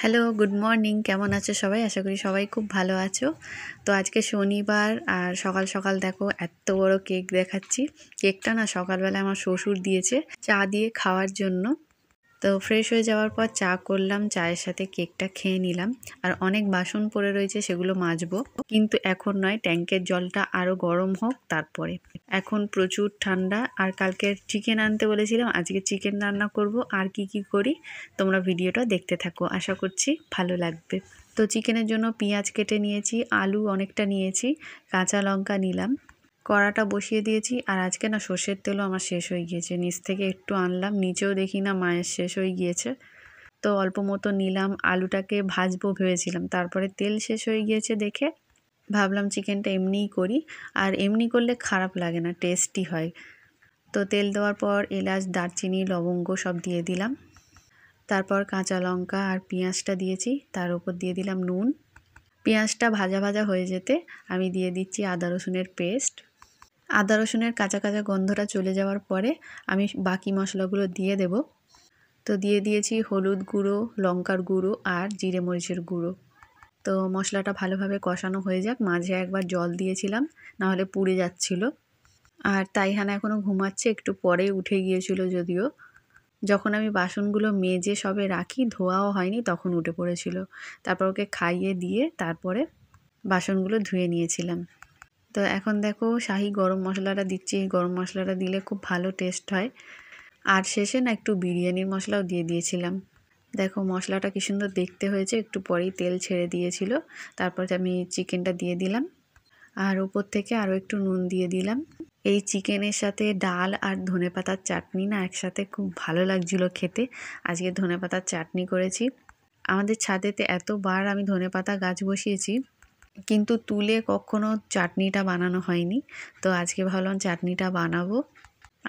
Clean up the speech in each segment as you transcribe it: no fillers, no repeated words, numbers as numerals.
Hello, good morning. কেমন আছো সবাই? আশা করি সবাই খুব ভালো আছো। তো আজকে শনিবার আর সকাল সকাল দেখো এত বড় কেক দেখাচ্ছি। কেকটা না সকালবেলা আমার শ্বশুর দিয়েছে চা দিয়ে খাওয়ার জন্য। তো ফ্রেশ হয়ে যাওয়ার পর চা করলাম, চায়ের সাথে কেকটা খেয়ে নিলাম। আর অনেক বাসন পড়ে রয়েছে, সেগুলো মাজবো, কিন্তু এখন নয়, ট্যাঙ্কের জলটা আরও গরম হোক তারপরে। এখন প্রচুর ঠান্ডা। আর কালকে চিকেন আনতে বলেছিলাম, আজকে চিকেন রান্না করব। আর কি কি করি তোমরা ভিডিওটা দেখতে থাকো, আশা করছি ভালো লাগবে। তো চিকেনের জন্য পেঁয়াজ কেটে নিয়েছি, আলু অনেকটা নিয়েছি, কাঁচা লঙ্কা নিলাম, কড়াটা বসিয়ে দিয়েছি। আর আজকে না সর্ষের তেলও আমার শেষ হয়ে গিয়েছে, নিচ থেকে একটু আনলাম, নিচেও দেখি না মায়ের শেষ হয়ে গিয়েছে। তো অল্প মতো নিলাম, আলুটাকে ভাজবো ভেবেছিলাম, তারপরে তেল শেষ হয়ে গিয়েছে দেখে ভাবলাম চিকেনটা এমনিই করি। আর এমনি করলে খারাপ লাগে না, টেস্টি হয়। তো তেল দেওয়ার পর এলাচ, দারচিনি, লবঙ্গ সব দিয়ে দিলাম। তারপর কাঁচা লঙ্কা আর পেঁয়াজটা দিয়েছি, তার উপর দিয়ে দিলাম নুন। পেঁয়াজটা ভাজা ভাজা হয়ে যেতে আমি দিয়ে দিচ্ছি আদা রসুনের পেস্ট। আদা রসুনের কাঁচা কাঁচা গন্ধটা চলে যাওয়ার পরে আমি বাকি মশলাগুলো দিয়ে দেব। তো দিয়ে দিয়েছি হলুদ গুঁড়ো, লঙ্কার গুঁড়ো আর জিরে মরিচের গুঁড়ো। তো মশলাটা ভালোভাবে কষানো হয়ে যাক। মাঝে একবার জল দিয়েছিলাম, নাহলে পুড়ে যাচ্ছিল। আর তাইহানা এখনও ঘুমাচ্ছে, একটু পরেই উঠে গিয়েছিল যদিও। যখন আমি বাসনগুলো মেজে সবে রাখি, ধোয়াও হয়নি, তখন উঠে পড়েছিল। তারপর ওকে খাইয়ে দিয়ে তারপরে বাসনগুলো ধুয়ে নিয়েছিলাম। তো এখন দেখো শাহি গরম মশলাটা দিচ্ছি। এই গরম মশলাটা দিলে খুব ভালো টেস্ট হয়। আর শেষে না একটু বিরিয়ানির মশলাও দিয়ে দিয়েছিলাম। দেখো মশলাটা কি সুন্দর দেখতে হয়েছে, একটু পরেই তেল ছেড়ে দিয়েছিল। তারপর আমি চিকেনটা দিয়ে দিলাম, আর উপর থেকে আরও একটু নুন দিয়ে দিলাম। এই চিকেনের সাথে ডাল আর ধনেপাতার চাটনি না একসাথে খুব ভালো লাগছিল খেতে। আজকে ধনেপাতার চাটনি করেছি। আমাদের ছাদেতে এতবার আমি ধনেপাতা গাছ বসিয়েছি, কিন্তু তুলে কখনো চাটনিটা বানানো হয়নি। তো আজকে ভাবলাম চাটনিটা বানাবো।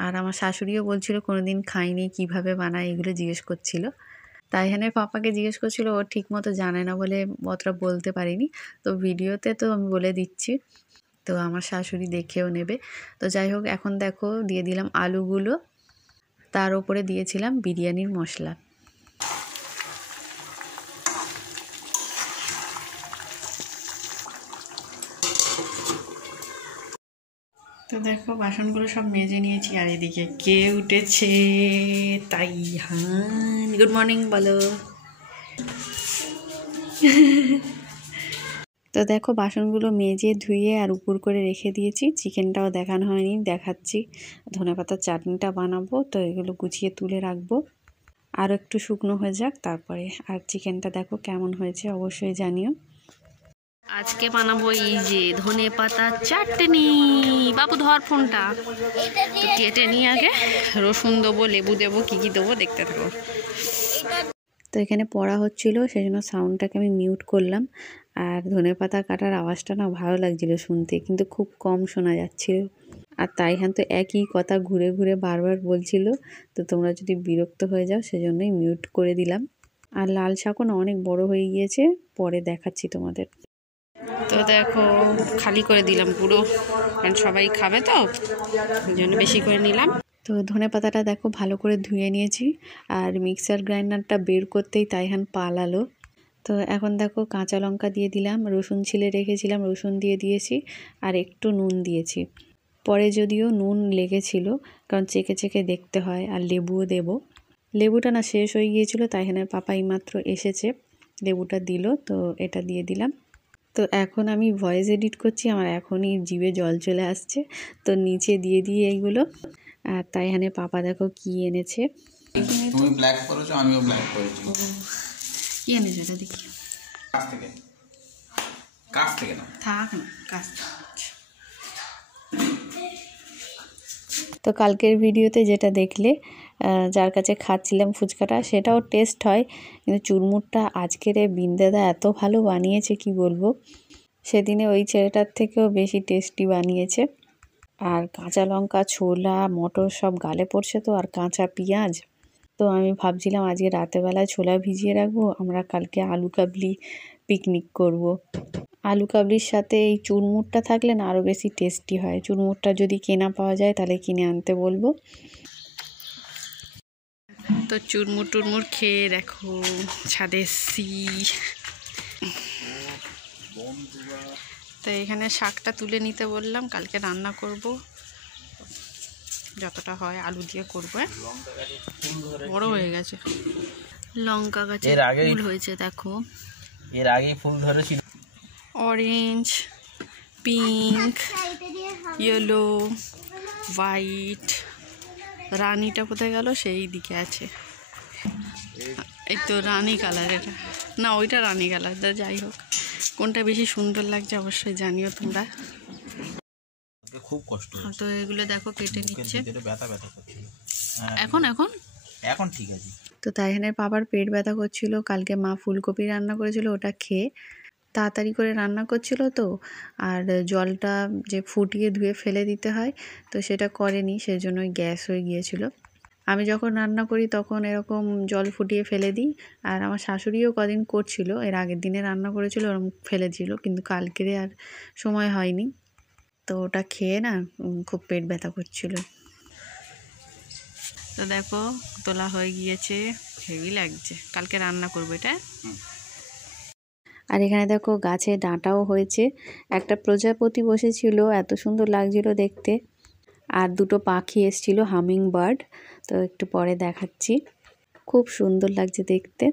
আর আমার শাশুড়িও বলছিল কোনোদিন খাইনি, কিভাবে বানায় এগুলো জিজ্ঞেস করছিল। তাইহানের পাপাকে জিজ্ঞেস করছিল, ও ঠিক মতো জানে না বলে অতটা বলতে পারিনি। তো ভিডিওতে তো আমি বলে দিচ্ছি, তো আমার শাশুড়ি দেখেও নেবে। তো যাই হোক, এখন দেখো দিয়ে দিলাম আলুগুলো, তার উপরে দিয়েছিলাম বিরিয়ানির মশলা। তো দেখো বাসনগুলো সব মেজে নিয়েছি। আর এদিকে কে উঠেছে? তাইহান, গুড মর্নিং বলো। তো দেখো বাসনগুলো মেজে ধুয়ে আর উপর করে রেখে দিয়েছি। চিকেনটাও দেখানো হয়নি, দেখাচ্ছি। ধনেপাতার চাটনিটা বানাবো, তো এগুলো গুছিয়ে তুলে রাখবো, আরও একটু শুকনো হয়ে যাক তারপরে। আর চিকেনটা দেখো কেমন হয়েছে অবশ্যই জানিও। আজকে বানাবো এই যে ধনেপাতার চাটনি। বাবু ধর ফোনটা। তো কেটে নিয়ে আগে রসুন দেবো, লেবু দেবো, কী কী দেবো দেখতে থাকো। তো এখানে পড়া হচ্ছিল, সেই জন্য সাউন্ডটাকে আমি মিউট করলাম। আর ধনেপাতা কাটার আওয়াজটা না ভালো লাগছিল শুনতে, কিন্তু খুব কম শোনা যাচ্ছিল। আর তাইহান তো একই কথা ঘুরে ঘুরে বারবার বলছিল। তো তোমরা যদি বিরক্ত হয়ে যাও সেজন্যই মিউট করে দিলাম। আর লাল শাকও না অনেক বড় হয়ে গিয়েছে, পরে দেখাচ্ছি তোমাদের। তো দেখো খালি করে দিলাম পুরো, কারণ সবাই খাবে তো, ওই জন্য বেশি করে নিলাম। তো ধনেপাতাটা দেখো ভালো করে ধুয়ে নিয়েছি। আর মিক্সার গ্রাইন্ডারটা বের করতেই তাইহান পালালো। তো এখন দেখো কাঁচা লঙ্কা দিয়ে দিলাম, রসুন ছিলে রেখেছিলাম, রসুন দিয়ে দিয়েছি, আর একটু নুন দিয়েছি। পরে যদিও নুন লেগেছিল, কারণ চেখে চেখে দেখতে হয়। আর লেবুও দেব। লেবুটা না শেষ হয়ে গিয়েছিল, তাইহানের পাপা এইমাত্র এসেছে, লেবুটা দিল, তো এটা দিয়ে দিলাম। তো এখন আমি ভয়েস এডিট করছি, আমার এখনই জিভে জল চলে আসছে। তো নিচে দিয়ে দিয়ে এইগুলো। আর তাইহানের পাপা দেখো কি এনেছে। তুমি ব্ল্যাক করেছো, আমিও ব্ল্যাক করেছি। কি এনেছে এটা দেখি। কাছ থেকে না, থাক না, কাজ। তো কালকের ভিডিওতে যেটা দেখলে, যার কাছে খাচ্ছিলাম ফুচকাটা, সেটাও টেস্ট হয়, কিন্তু চুরমুরটা আজকের বিন্দাদা এত ভালো বানিয়েছে কি বলবো। সেদিনে ওই ছেলেটার থেকেও বেশি টেস্টি বানিয়েছে। আর কাঁচা লঙ্কা, ছোলা, মটর সব গালে পড়ছে তো, আর কাঁচা পেঁয়াজ। তো আমি ভাবছিলাম আজকে রাতেরবেলায় ছোলা ভিজিয়ে রাখবো, আমরা কালকে আলু কাবলি পিকনিক করব। আলু কাবলির সাথে এই চুরমুরটা থাকলে না আরও বেশি টেস্টি হয়। চুরমুরটা যদি কেনা পাওয়া যায় তাহলে কিনে আনতে বলবো। তো চুরমুর টুরমুর খেয়ে দেখো ছাদে এসছি। তো এখানে শাকটা তুলে নিতে বললাম, কালকে রান্না করব, যতটা হয় আলু দিয়ে করবো। বড় হয়ে গেছে লঙ্কা গাছে, ফুল হয়েছে দেখো। এর আগে ফুল ধরেছিল অরেঞ্জ, পিঙ্ক, ইয়েলো, হোয়াইট। রানীটা কোথায় গেল? সেই দিকে আছে। এই তো রানী কালার, এটা না ওইটা রানী কালার। যাই হোক, কোনটা বেশি সুন্দর লাগছে অবশ্যই জানিও তোমরা। খুব কষ্ট। তো এগুলো দেখো কেটে নিচ্ছে ব্যথা ব্যথা করছে এখন এখন এখন ঠিক আছে। তো তাইহানের বাবার পেট ব্যথা করছিল, কালকে মা ফুলকপি রান্না করেছিল, ওটা খেয়ে তাড়াতাড়ি করে রান্না করছিল তো, আর জলটা যে ফুটিয়ে ধুয়ে ফেলে দিতে হয় তো সেটা করেনি, সেই জন্যই গ্যাস হয়ে গিয়েছিল। আমি যখন রান্না করি তখন এরকম জল ফুটিয়ে ফেলে দিই, আর আমার শাশুড়িও কদিন করছিল, এর আগের দিনে রান্না করেছিল ওরকম ফেলে দিল, কিন্তু কালকেরে আর সময় হয়নি। তো ওটা খেয়ে না খুব পেট ব্যথা করছিল। তো দেখো তোলা হয়ে গিয়েছে, হেভি লাগছে, কালকে রান্না করবো এটা। আর এখানে দেখো গাছে ডাঁটাও হয়েছে, একটা প্রজাপতি বসেছিল, এত সুন্দর লাগছিল দেখতে, আর দুটো পাখি এসেছিল, হামিং বার্ড। তো একটু পরে দেখাচ্ছি, খুব সুন্দর লাগছে দেখতে।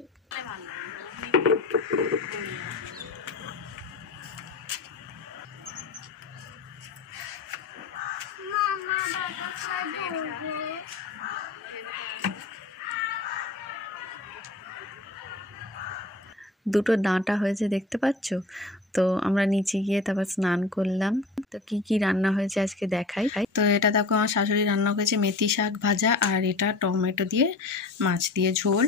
দুটো ডাঁটা হয়েছে দেখতে পাচ্ছ। তো আমরা নিচে গিয়ে তারপর স্নান করলাম। তো কি কি রান্না হয়েছে আজকে দেখাই। তো এটা দেখো আমার শাশুড়ি রান্না করেছে মেথি শাক ভাজা, আর এটা টমেটো দিয়ে মাছ দিয়ে ঝোল।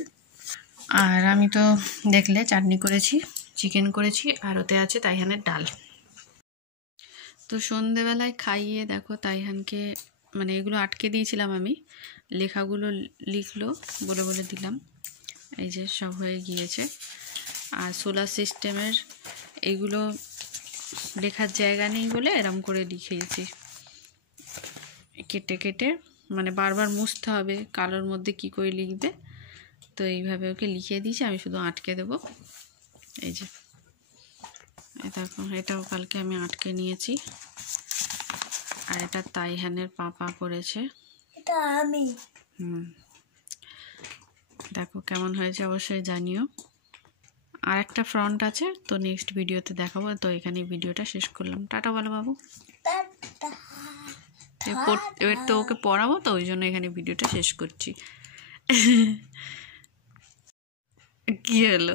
আর আমি তো দেখলে চাটনি করেছি, চিকেন করেছি, আর ওতে আছে তাইহানের ডাল। তো সন্ধেবেলায় খাইয়ে দেখো তাইহানকে, মানে এগুলো আটকে দিয়েছিলাম আমি, লেখাগুলো লিখলো বলে বলে দিলাম, এই যে সব হয়ে গিয়েছে। আর সোলার সিস্টেমের এগুলো লেখার জায়গা নেই বলে এরম করে লিখেছি কেটে কেটে, মানে বারবার মুছতে হবে, কালোর মধ্যে কি করে লিখবে, তো এইভাবে ওকে লিখিয়ে দিয়েছি, আমি শুধু আটকে দেব। এই যে দেখো, এটাও কালকে আমি আটকে নিয়েছি। আর এটা তাইহানের পাপা করেছে, এটা আমি। দেখো কেমন হয়েছে অবশ্যই জানিও। আর একটা ফ্রন্ট আছে, তো নেক্সট ভিডিওতে দেখাবো। তো এখানে ভিডিওটা শেষ করলাম, টাটা বলো বাবু। এবার তো ওকে পড়াবো, তো ওই জন্য এখানে ভিডিওটা শেষ করছি। কি হলো?